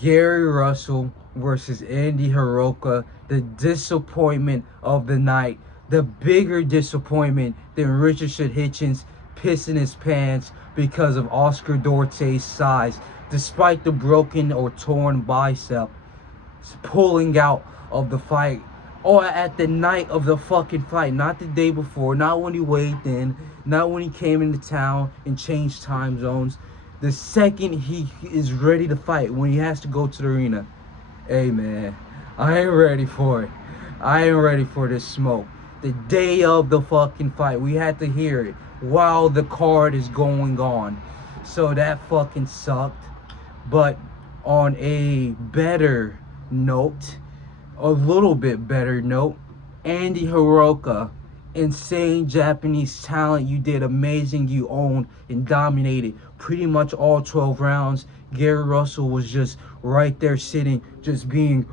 Gary Russell versus Andy Hiroka, the disappointment of the night, the bigger disappointment than Richardson Hitchens pissing his pants because of Oscar Dorte's size, despite the broken or torn bicep, pulling out of the fight. Or at the night of the fucking fight, not the day before, not when he weighed in, not when he came into town and changed time zones. The second he is ready to fight, when he has to go to the arena. Hey man, I ain't ready for it. I ain't ready for this smoke. The day of the fucking fight, we had to hear it while the card is going on. So that fucking sucked. But on a better note, a little bit better note, Andy Hiroka, insane Japanese talent. You did amazing. You owned and dominated pretty much all 12 rounds. Gary Russell was just right there sitting, just being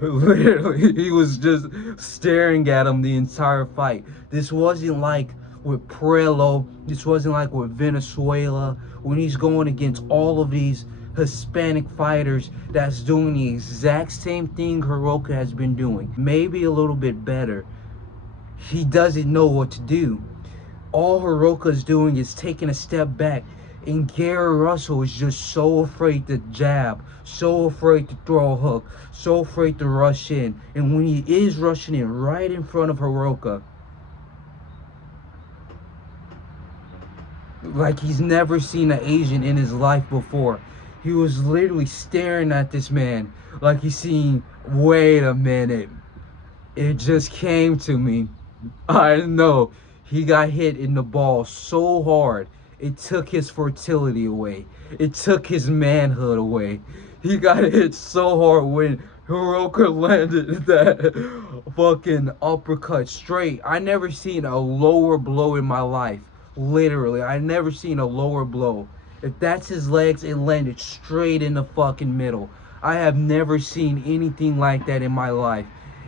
literally, he was just staring at him the entire fight. This wasn't like with Prelo. This wasn't like with Venezuela, when he's going against all of these Hispanic fighters that's doing the exact same thing Hiroka has been doing. Maybe a little bit better. He doesn't know what to do. All Hiroka's doing is taking a step back. And Gary Russell is just so afraid to jab, so afraid to throw a hook, so afraid to rush in. And when he is rushing in right in front of Hiroka, like he's never seen an Asian in his life before, he was literally staring at this man like he's seen, wait a minute. It just came to me. I know. He got hit in the ball so hard. It took his fertility away. It took his manhood away. He got hit so hard when Hiroka landed that fucking uppercut straight. I never seen a lower blow in my life. Literally, I never seen a lower blow. If that's his legs, it landed straight in the fucking middle. I have never seen anything like that in my life.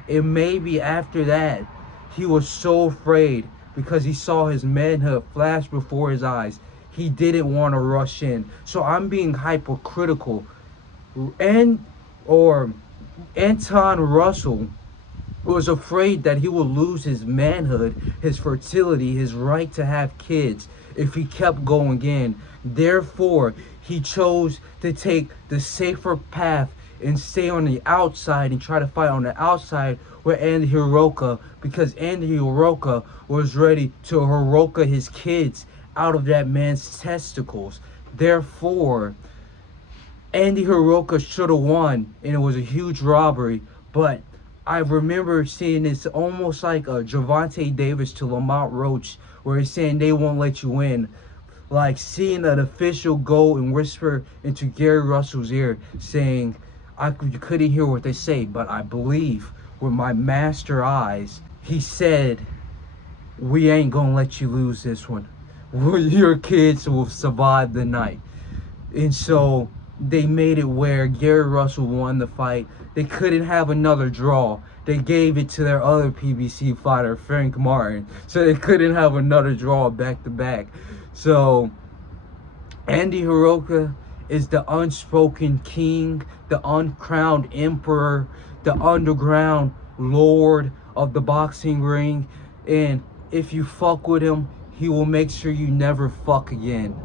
And maybe after that, he was so afraid because he saw his manhood flash before his eyes. He didn't want to rush in. So I'm being hypocritical. Anton Russell was afraid that he would lose his manhood, his fertility, his right to have kids if he kept going in. Therefore, he chose to take the safer path and stay on the outside and try to fight on the outside with Andy Hiroka, because Andy Hiroka was ready to Hiroka his kids out of that man's testicles. Therefore, Andy Hiroka should have won, and it was a huge robbery. But I remember seeing this almost like a Gervonta Davis to Lamont Roach, where he's saying they won't let you win. Like seeing an official go and whisper into Gary Russell's ear saying, you couldn't hear what they say, but I believe with my master eyes, he said, we ain't gonna let you lose this one. Your kids will survive the night. And so they made it where Gary Russell won the fight. They couldn't have another draw. They gave it to their other PBC fighter, Frank Martin. So they couldn't have another draw back to back. So Andy Hiroka is the unspoken king, the uncrowned emperor, the underground lord of the boxing ring. And if you fuck with him, he will make sure you never fuck again.